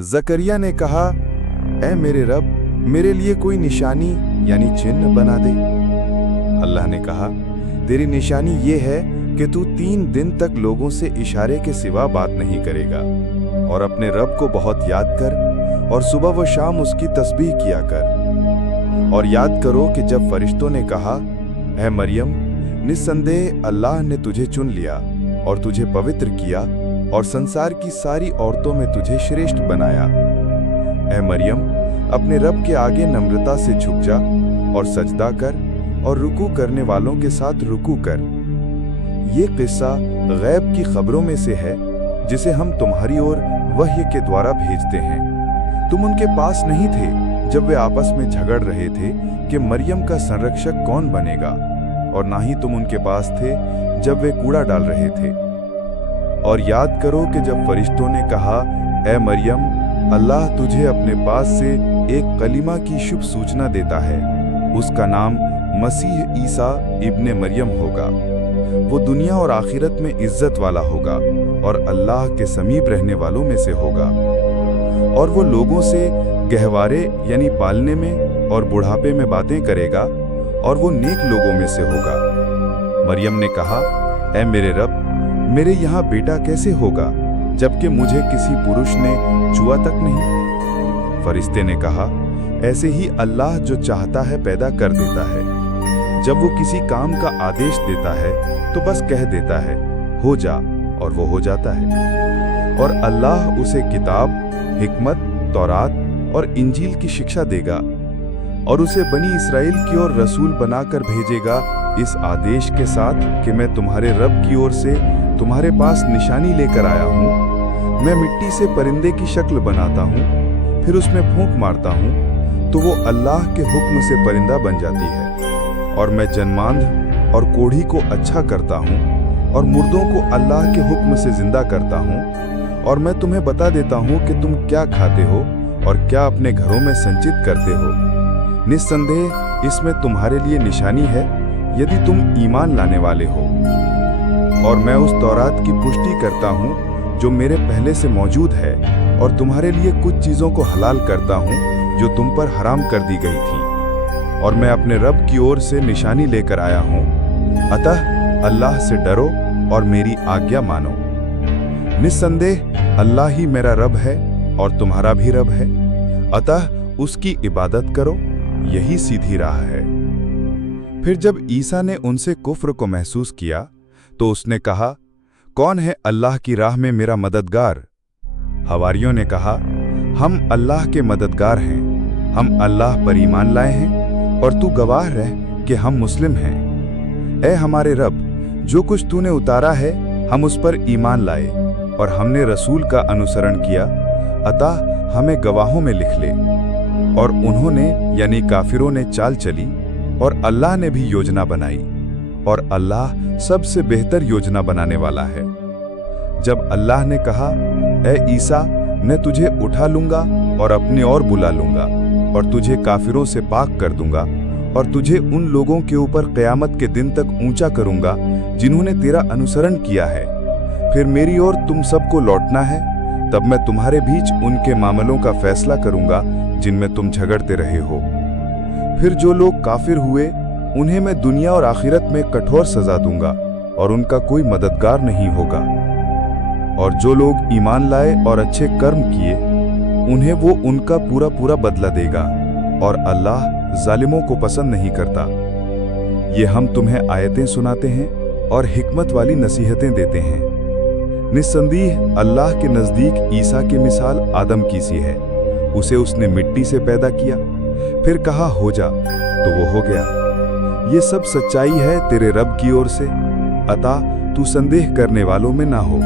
जकरिया ने कहा, ऐ मेरे रब, मेरे लिए कोई निशानी यानी चिन्ह बना दे। अल्लाह ने कहा, तेरी निशानी ये है कि तू 3 दिन तक लोगों से इशारे के सिवा बात नहीं करेगा और अपने रब को बहुत याद कर और सुबह व शाम उसकी तस्बीह किया कर। और याद करो कि जब फरिश्तों ने कहा, ऐ मरियम, निस्संदेह अल्लाह ने तुझे चुन लिया और तुझे पवित्र किया और संसार की सारी औरतों में तुझे श्रेष्ठ बनाया। ऐ मरियम, अपने रब के आगे नम्रता से झुक जा और सजदा कर और रुकू करने वालों के साथ रुकू कर। ये किस्सा गैब की खबरों में से है जिसे हम तुम्हारी ओर वह्य के द्वारा भेजते हैं। तुम उनके पास नहीं थे जब वे आपस में झगड़ रहे थे कि मरियम का संरक्षक कौन बनेगा, और ना ही तुम उनके पास थे जब वे कूड़ा डाल रहे थे। और याद करो कि जब फरिश्तों ने कहा, ऐ मरियम, अल्लाह तुझे अपने पास से एक कलीमा की शुभ सूचना देता है, उसका नाम मसीह ईसा इब्ने मरियम होगा। वो दुनिया और आखिरत में इज्जत वाला होगा और अल्लाह के समीप रहने वालों में से होगा। और वो लोगों से गहवारे यानी पालने में और बुढ़ापे में बातें करेगा और वो नेक लोगों में से होगा। मरियम ने कहा, ऐ मेरे रब, मेरे यहाँ बेटा कैसे होगा जबकि मुझे किसी पुरुष ने छुआ तक नहीं। फरिश्ते ने कहा, ऐसे ही अल्लाह जो चाहता है पैदा कर देता है। जब वो किसी काम का आदेश देता है तो बस कह देता है, हो जा, और वो हो जाता है। और अल्लाह उसे किताब, हिकमत, तौरात और इंजील की शिक्षा देगा और उसे बनी इस्राएल की ओर रसूल बनाकर भेजेगा इस आदेश के साथ कि मैं तुम्हारे रब की ओर से तुम्हारे पास निशानी लेकर आया हूँ। मैं मिट्टी से परिंदे की शक्ल बनाता हूँ, फिर उसमें फूंक मारता हूँ तो वो अल्लाह के हुक्म से परिंदा बन जाती है। और मैं जन्मांध और कोढ़ी को अच्छा करता हूँ और मुर्दों को अल्लाह के हुक्म से जिंदा करता हूँ। और मैं तुम्हें बता देता हूँ कि तुम क्या खाते हो और क्या अपने घरों में संचित करते हो। निस्संदेह इसमें तुम्हारे लिए निशानी है यदि तुम ईमान लाने वाले हो। और मैं उस तौरात की पुष्टि करता हूँ जो मेरे पहले से मौजूद है और तुम्हारे लिए कुछ चीज़ों को हलाल करता हूँ जो तुम पर हराम कर दी गई थी। और मैं अपने रब की ओर से निशानी लेकर आया हूँ, अतः अल्लाह से डरो और मेरी आज्ञा मानो। निस्संदेह अल्लाह ही मेरा रब है और तुम्हारा भी रब है, अतः उसकी इबादत करो, यही सीधी राह है। फिर जब ईसा ने उनसे कुफ्र को महसूस किया तो उसने कहा, कौन है अल्लाह की राह में मेरा मददगार? हवारियों ने कहा, हम अल्लाह के मददगार हैं, हम अल्लाह पर ईमान लाए हैं और तू गवाह रह कि हम मुस्लिम हैं। ऐ हमारे रब, जो कुछ तूने उतारा है हम उस पर ईमान लाए और हमने रसूल का अनुसरण किया, अतः हमें गवाहों में लिख ले। और उन्होंने यानी काफिरों ने चाल चली और अल्लाह ने भी योजना बनाई, और अल्लाह सबसे बेहतर योजना बनाने वाला है। जब अल्लाह ने कहा, ऐ ईसा, मैं तुझे उठा लूंगा और अपने और बुला लूंगा और तुझे काफिरों से पाक कर दूंगा और तुझे उन लोगों के ऊपर क़यामत के दिन तक ऊंचा करूंगा जिन्होंने तेरा अनुसरण किया है। फिर मेरी ओर तुम सबको लौटना है, तब मैं तुम्हारे बीच उनके मामलों का फैसला करूंगा जिनमें तुम झगड़ते रहे हो। फिर जो लोग काफिर हुए उन्हें मैं दुनिया और आखिरत में कठोर सजा दूंगा और उनका कोई मददगार नहीं होगा। और जो लोग ईमान लाए और अच्छे कर्म किए उन्हें वो उनका पूरा पूरा बदला देगा, और अल्लाह जालिमों को पसंद नहीं करता। ये हम तुम्हें आयतें सुनाते हैं और हिकमत वाली नसीहतें देते हैं। निस्संदेह अल्लाह के नज़दीक ईसा की मिसाल आदम की सी है। उसे उसने मिट्टी से पैदा किया, फिर कहा हो जा, तो वो हो गया। ये सब सच्चाई है तेरे रब की ओर से, अतः तू संदेह करने वालों में ना हो।